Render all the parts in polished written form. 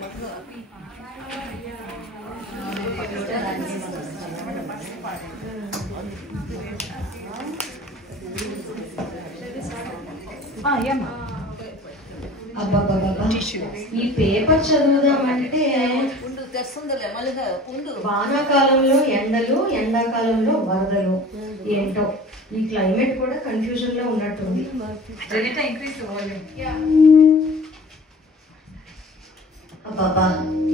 ఈ పేపర్ చదువుదామంటే వానాకాలంలో ఎండలు, ఎండాకాలంలో వరదలు. ఏంటో ఈ క్లైమేట్ కూడా కన్ఫ్యూజన్ లో ఉన్నట్టుంది. అబ్బాబా,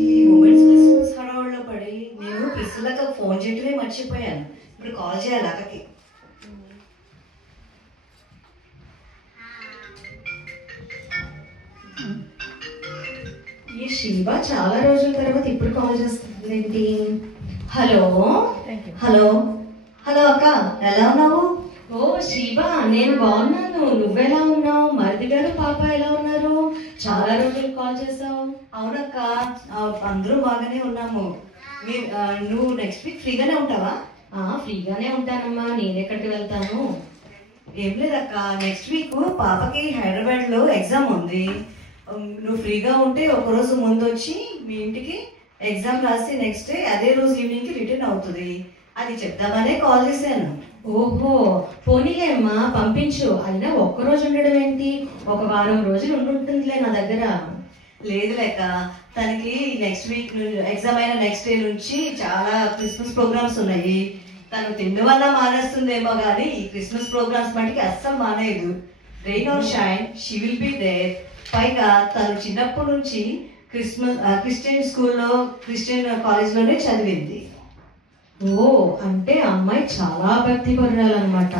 ఈ ఉమెన్స్ క్రిస్మస్ హడావుల్లో పడి నేను పిల్లలకు ఫోన్ చేయటమే మర్చిపోయాను. ఇప్పుడు కాల్ చేయాలి అక్కకి. ఈ శివ చాలా రోజుల తర్వాత ఇప్పుడు కాల్ చేస్తుంది ఏంటి? హలో హలో హలో అక్క, ఎలా ఉన్నావు? ఓ శివ, నేను బాగున్నాను. నువ్వెలా ఉన్నావు? మరిది గారు పాప ఎలా ఉన్నారు? చాలా రోజులు కాల్ చేసావు. అవునక్క, అందరూ బాగానే ఉన్నాము. నువ్వు నెక్స్ట్ వీక్ ఫ్రీగానే ఉంటావా? ఫ్రీగానే ఉంటానమ్మా. నేను ఎక్కడికి వెళ్తాను? ఏం లేదక్క, నెక్స్ట్ వీక్ పాపకి హైదరాబాద్ లో ఎగ్జామ్ ఉంది. నువ్వు ఫ్రీగా ఉంటే ఒకరోజు ముందు వచ్చి మీ ఇంటికి ఎగ్జామ్ రాసి నెక్స్ట్ డే అదే రోజు ఈవినింగ్ కి రిటర్న్ అవుతుంది. అది చెప్దామనే కాల్ చేశాను. ఓహో, పోనీలే అమ్మా, పంపించు. అయినా ఒక్కరోజు ఉండడం ఏంటి? ఒక వారం రోజులు ఉంటుందిలే నా దగ్గర. లేదు లేక, తనకి నెక్స్ట్ వీక్ ఎగ్జామ్ అయిన నెక్స్ట్ డే నుంచి చాలా క్రిస్మస్ ప్రోగ్రామ్స్ ఉన్నాయి. తను తిండి వల్ల మానేస్తుందేమో కానీ ఈ క్రిస్మస్ ప్రోగ్రామ్స్ మటుకి అస్సలు మానేయదు. Rain or shine, she will be there. పైగా తను చిన్నప్పటి నుంచి క్రిస్టియన్ స్కూల్లో, క్రిస్టియన్ కాలేజ్లోనే చదివింది. ఓ, అంటే అమ్మాయి చాలా భక్తి పరురాలన్నమాట.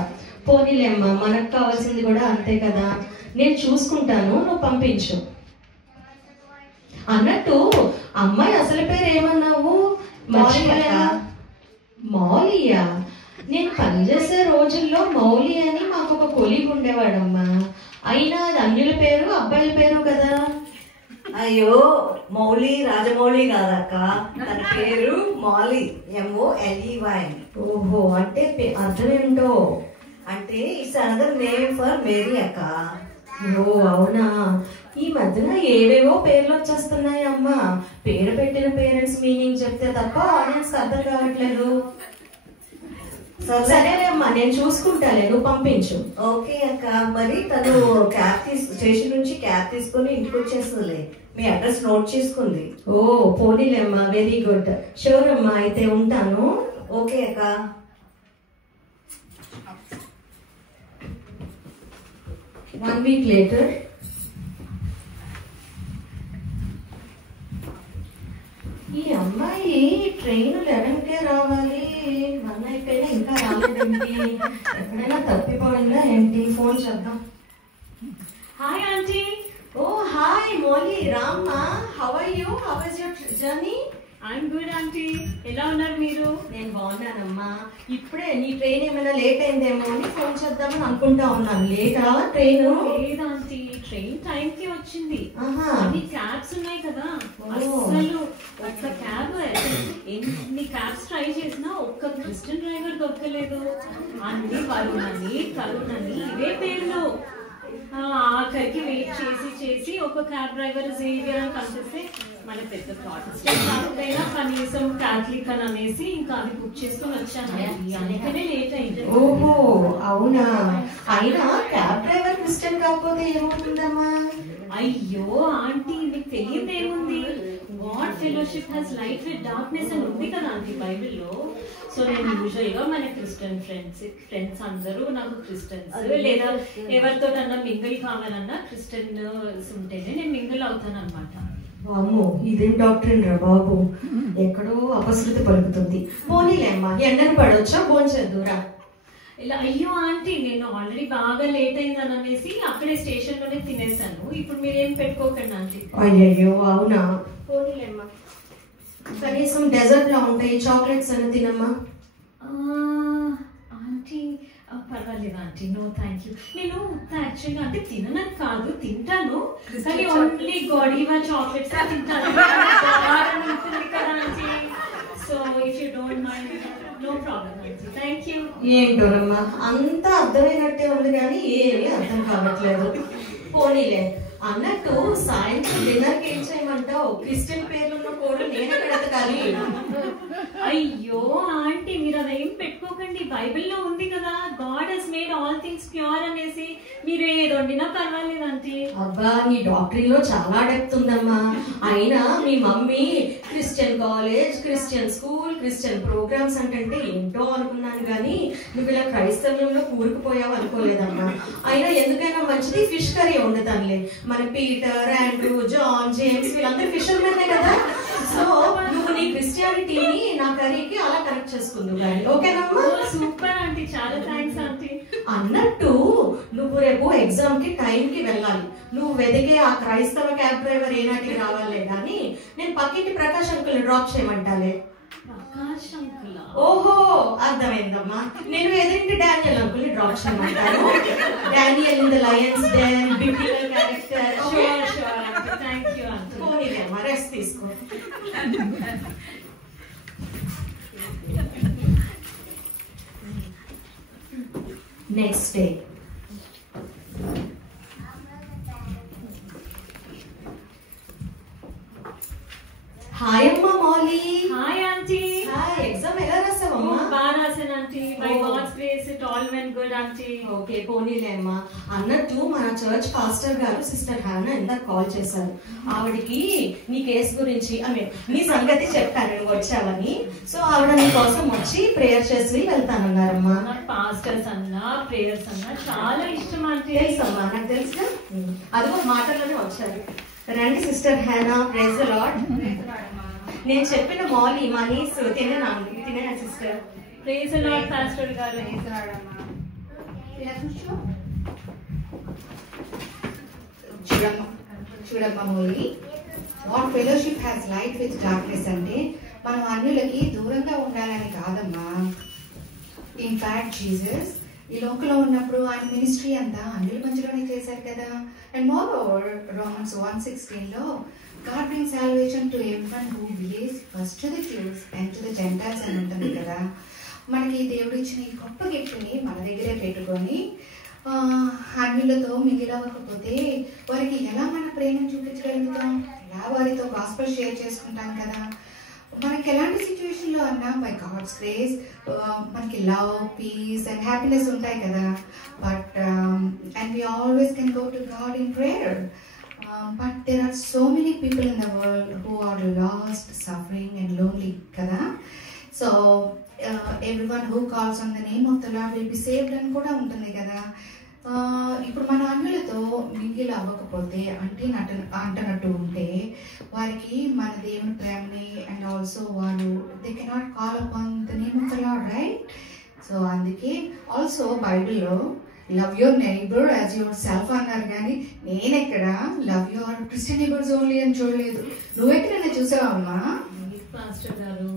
పోనీలేమ్మా, మనకు కావాల్సింది కూడా అంతే కదా. నేను చూసుకుంటాను, నువ్వు పంపించు. అన్నట్టు అమ్మాయి అసలు పేరు ఏమన్నావు? మౌలియా? నేను పనిచేసే రోజుల్లో మౌలి అని మాకు ఒక కొలీగ్ ఉండేవాడమ్మా. అయినా అది అన్యుల పేరు, అబ్బాయిల పేరు కదా. అయ్యో, మౌలి రాజమౌళి కాదక్క, తన పేరు మౌలి, MOLEY. ఓహో, అంటే అర్థం ఏంటో? అంటే it's another name for Mary అక్క. ఓ అవునా? ఈ మధ్యన ఏవేవో పేర్లు వచ్చేస్తున్నాయి అమ్మా. పేరు పెట్టిన పేరెంట్స్ మీనింగ్ చెప్తే తప్ప ఆడియన్స్ అర్థం కావట్లేదు. సరేలే అమ్మా, నేను చూసుకుంటాలే, నువ్వు పంపించు. ఓకే అక్క, మరి తను స్టేషన్ నుంచి క్యాబ్ తీసుకుని ఇంటికి వచ్చేస్తుందిలే. మీ అడ్రస్ నోట్ చేసుకుంది. ఓ పోనీలే అమ్మా, వెరీ గుడ్. షూర్ అమ్మా, అయితే ఉంటాను. ఓకే అక్క. One week later. ఈ అమ్మాయి ట్రైన్ 11కే రావాలి, 1 అయిపోయినా ఇంకా రాలేదేంటి? ఎక్కడైనా తప్పిపోయిందా ఏంటి? ఫోన్ చేద్దాం. Hi aunty. Oh hi Mouli, రామ్మా. How are you? How was your journey? I'm good aunty. ఎలా ఉన్నారు మీరు? నేను బాగున్నానమ్మా. ఇప్పుడే నీ ట్రైన్ ఏమైనా లేట్ అయిందేమో అని ఫోన్ చేద్దామని అనుకుంటా ఉన్నాను. లేటా ట్రైన్? లేదు ఆంటీ, ట్రైన్ టైం కి వచ్చింది. అన్ని క్యాబ్స్ ఉన్నాయి కదా, అసలు ఒక్క క్యాబ్, ఎన్ని క్యాబ్స్ ట్రై చేసినా ఒక్క క్రిస్టియన్ డ్రైవర్ దొరకలేదు. అన్ని కరుణని ఇవే పేర్లు. ఆఖరికి వెయిట్ చేసి చేసి ఒక క్యాబ్ డ్రైవర్ జేవియర్ అని కనిపిస్తే మన పెద్ద ప్రాటెస్టెంట్ కాకపోయినా కనీసం క్యాథలిక్ అని అనేసి ఇంకా అది బుక్ చేసుకుని వచ్చాను. అందుకనే లేట్ అయింది. ఓహో అవునా? అయినా క్యాబ్ డ్రైవర్ క్రిస్టియన్ కాకపోతే ఏమవుతుందమ్మా? అయ్యో ఆంటీ, మీకు తెలియదు ఏముంది? God fellowship has light with darkness అని ఉంది కదా ఆంటీ బైబిల్లో. సో నేను యూజువల్ గా మన క్రిస్టియన్ ఫ్రెండ్స్ అందరూ నాకు క్రిస్టియన్స్, లేదా ఎవరితో మింగిల్ కావాలన్నా క్రిస్టియన్స్ ఉంటేనే నేను మింగిల్ అవుతాను అనమాట. అమ్మో, ఇదేం డాక్టర్ రా బాబు, ఎక్కడో అపశృతి పలుకుతుంది. పోనీలే అమ్మా, ఎండను పడవచ్చా? భోంచేద్దురా. ఇలా అయ్యో ఆంటీ, నేను ఆల్రెడీ బాగా లేట్ అయిందని అనేసి అక్కడే స్టేషన్ లోనే తినేసాను. ఇప్పుడు మీరేం పెట్టుకోకండి ఆంటీ. అయ్యో అవునా? పోనీలే అమ్మా, కనీసం డెజర్ట్ లా ఉంటాయి, చాక్లెట్స్ అన్న తినమ్మా. ఆంటీ పర్వాలేదు ఆంటీ, నో థ్యాంక్ యూ. నేను యాక్చువల్గా అంటే తిననని కాదు, తింటాను, కానీ ఓన్లీ గోడీవా చాక్లెట్స్ తింటాను ఉంటుంది కదా aunty. So if you don't mind, no problem aunty, thank you. ఏంటోనమ్మా, అంతా అర్థమైనట్టే ఉంది కానీ ఏమీ అర్థం కావట్లేదు. పోనీలే, అన్నట్టు సాయంత్రం డిన్నర్కి ఏం చేయమంటావు? క్రిస్టియన్ పేర్లున్న కోడు నేనే పెడతాను. అయ్యో ఆంటీ, మీరు అదేం పెట్టుకోకండి. బైబిల్లో ఉంది కదా, God has made all things pure అనేసి. మీరు ఏది వండినా పర్వాలేదు ఆంటీ. అబ్బా, నీ డాక్టరీలో చాలా డెప్త్ ఉందమ్మా. అయినా మీ mummy Christian college, Christian school, Christian programmes అంటే ఏంటో అనుకున్నాను కానీ నువ్వు ఇలా క్రైస్తవ్యంలో కూరుకుపోయావు అనుకోలేదమ్మా. అయినా ఎందుకైనా మంచిది ఫిష్ కర్రీ వండుతానులే. మన పీటర్, ఆండ్రూ, జాన్, జేమ్స్ వీళ్ళందరూ ఫిషర్మెన్నే కదా. సో నువ్వు నీ క్రిస్టియానిటీని నా కర్రీకి అలా కనెక్ట్ చేసుకుందువు కానీ, ఓకేనమ్మా? సూపర్ ఆంటీ, చాలా థ్యాంక్స్ ఆంటీ. అన్నట్టు నువ్వు రేపు ఎగ్జామ్ కి టైం కి వెళ్ళాలి. నువ్వు వెదిగే ఆ క్రైస్తవ క్యాబ్ డ్రైవర్ ఏనాటికి రావాలే కానీ నేను పక్కింటి ప్రకాష్ అంకుల్ డ్రాప్ చేయమంటాలే. ప్రకాష్ అంకుల్? ఓహో, అర్థమైందమ్మా. నేను ఎదురింటి డానియల్ అంకుల్ డ్రాప్ చేయమంటాను. Daniel in the lion's den, biblical character. Sure aunty, thank you aunty. పోనీలేమ్మా, రెస్ట్ తీసుకో. Next day. హాయ్ అమ్మా Mouli. Hi aunty. Hi, exam ఎలా రాసావమ్మా? బాగా రాసాను aunty. By God's grace it all went good aunty. Okay, పోనీలే అమ్మా. అన్నట్టు మన church pastor garu sister Hannah ఇందాక కాల్ చేశారు. ఆవిడికి నీ కేసు గురించి నీ సంగతి చెప్పాను నువ్వు వచ్చావని. సో ఆవిడ నీ కోసం వచ్చి ప్రేయర్ చేసి వెళ్తానన్నారమ్మా. నాకు పాస్టర్స్ అన్నా ప్రేయర్స్ అన్నా చాలా ఇష్టం ఆంటీ. తెలుసమ్మా, నాకు తెలుసుగా. అదిగో మాటల్లోనే వచ్చారు. రండి sister Hannah, praise the Lord. నేను చెప్పిన మౌలి మా నీస్ తినేనా sister? Praise the Lord pastor garu. చూడమ్మా Mouli, what fellowship has light with darkness అంటే మనం అన్యులకి దూరంగా ఉండాలని కాదమ్మా. ఇన్ఫాక్ట్ జీసస్ ఈ లోకంలో ఉన్నప్పుడు ఆయన మినిస్ట్రీ అంతా అన్యుల మధ్యలోనే చేశారు కదా. And more over Romans 1:16 God brings salvation to everyone who believes, first to the Jews and to the Gentiles అని ఉంటుంది కదా. మనకి దేవుడు ఇచ్చిన ఈ గొప్ప గిఫ్ట్ని మన దగ్గరే పెట్టుకొని అన్యులతో మిగిలవకపోతే వారికి ఎలా మన ప్రేమను చూపించగలుగుతాం? ఎలా వారితో గాస్పెల్ షేర్ చేసుకుంటాం కదా. మనకి ఎలాంటి సిచ్యువేషన్లో అన్నా బై గాడ్స్ గ్రేస్ మనకి లవ్, పీస్ అండ్ హ్యాపీనెస్ ఉంటాయి కదా. But and we always can go to God in prayer. But there are so many people in the world who are lost, suffering and lonely కదా. So everyone who calls on the name of the Lord will be saved అని కూడా ఉంటుంది కదా. ఇప్పుడు మన అన్యులతో mingle అవ్వకపోతే అంటనట్టు ఉంటే వారికి మన దేవుని ప్రేమని అండ్ ఆల్సో వాళ్ళు they cannot call upon the name of the lord, right? So అందుకే ఆల్సో బైబిల్లో love your neighbour as your self అన్నారు కానీ నేనెక్కడ love your Christian neighbours only అని చూడలేదు. నువ్వెక్కడైనా చూసావమ్మా? పాస్టర్ గారు,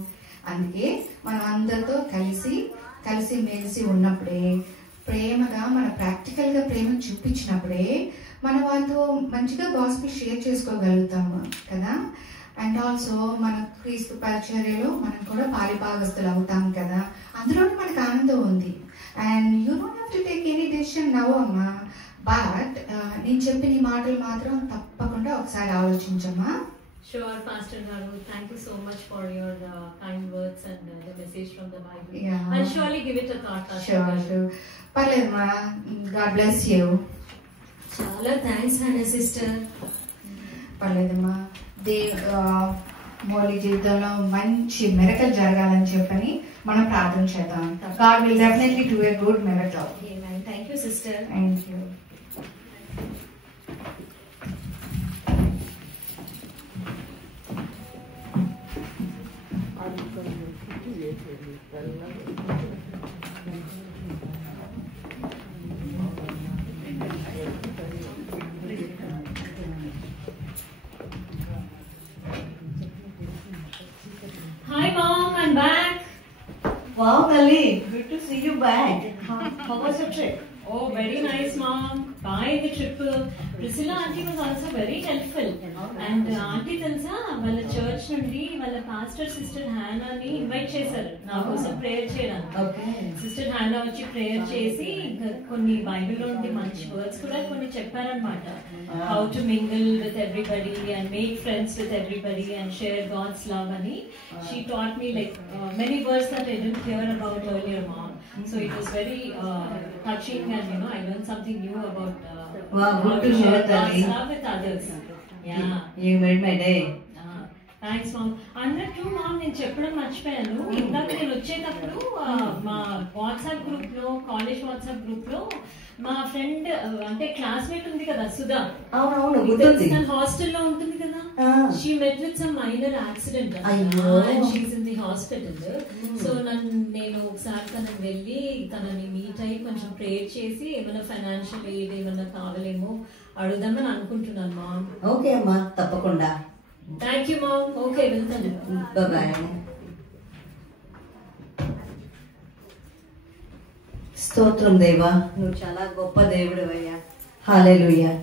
అందుకే మనం అందరితో కలిసి మెలిసి ఉన్నప్పుడే, ప్రేమగా మన ప్రాక్టికల్గా ప్రేమను చూపించినప్పుడే మన వాళ్ళతో మంచిగా గాస్పెల్ షేర్ చేసుకోగలుగుతాము కదా. అండ్ ఆల్సో మన క్రీస్తు పరిచర్యలో మనం కూడా పాలిభాగస్తులు అవుతాం కదా. అందులోనే మనకు ఆనందం ఉంది. And you don't have to take any decision now అమ్మా. బట్ నేను చెప్పిన ఈ మాటలు మాత్రం తప్పకుండా ఒకసారి ఆలోచించమ్మా. Sure, Pastor Garu. Thank you so much for your kind words and the message from the Bible. Yeah. I'll surely give it a thought, Pastor Garu. Sure. పర్లేదమ్మా. God bless you. చాలా thanks Hannah sister. పర్లేదమ్మా. మౌలి జీవితంలో మంచి miracle జరగాలని చెప్పని మనం ప్రార్థన చేద్దాం. God will definitely do a good miracle. Thank you sister. Thank you. Hi Mom, I'm back. Wow, Kali, good to see you back. How was your trip? Oh, very nice, Mom. Bye the trip. Priscilla auntie was also very helpful. And auntie telsa, వాళ్ళ church నుండి వాళ్ళ pastor sister హ్యానాని invite చేశారు నా కోసం prayer చేయడానికి. Sister హ్యానా వచ్చి prayer చేసి ఇంకా కొన్ని బైబిల్లో ఉండే మంచి వర్డ్స్ కూడా కొన్ని చెప్పారనమాట. How to mingle with everybody and make friends with everybody and share God's love అని. She taught me like many words that I didn't hear about earlier mom. So it was very touching, and you know I learned something new about wow, good to hear that. Love with others. Yeah, you made my day. Thanks ma'am. అన్నట్టు ma'am నేను చెప్పడం మర్చిపోయాను. ఇందాక నేను వచ్చేటప్పుడు మా WhatsApp group లో, college WhatsApp group లో మా ఫ్రెండ్ అంటే క్లాస్మేట్ ఉంది కదా సుధా, హాస్టల్లో ఉంటుంది కదా, she met with some minor accident and she's in the hospital. So నేను ఒకసారి తనని వెళ్ళి తనని మీట్ అయ్యి కొంచెం ప్రేయర్ చేసి ఏమైనా ఫైనాన్షియల్ ఎయిడ్ ఏమైనా కావాలేమో అడుగుదామని అనుకుంటున్నాను మామ్. ఓకే అమ్మా, తప్పకుండా. Thank you ma'am. ఓకే, వెళ్తాను. బాయ్. స్తోత్రం దేవా, నువ్వు చాలా గొప్ప దేవుడు అయ్యా. హల్లెలూయా.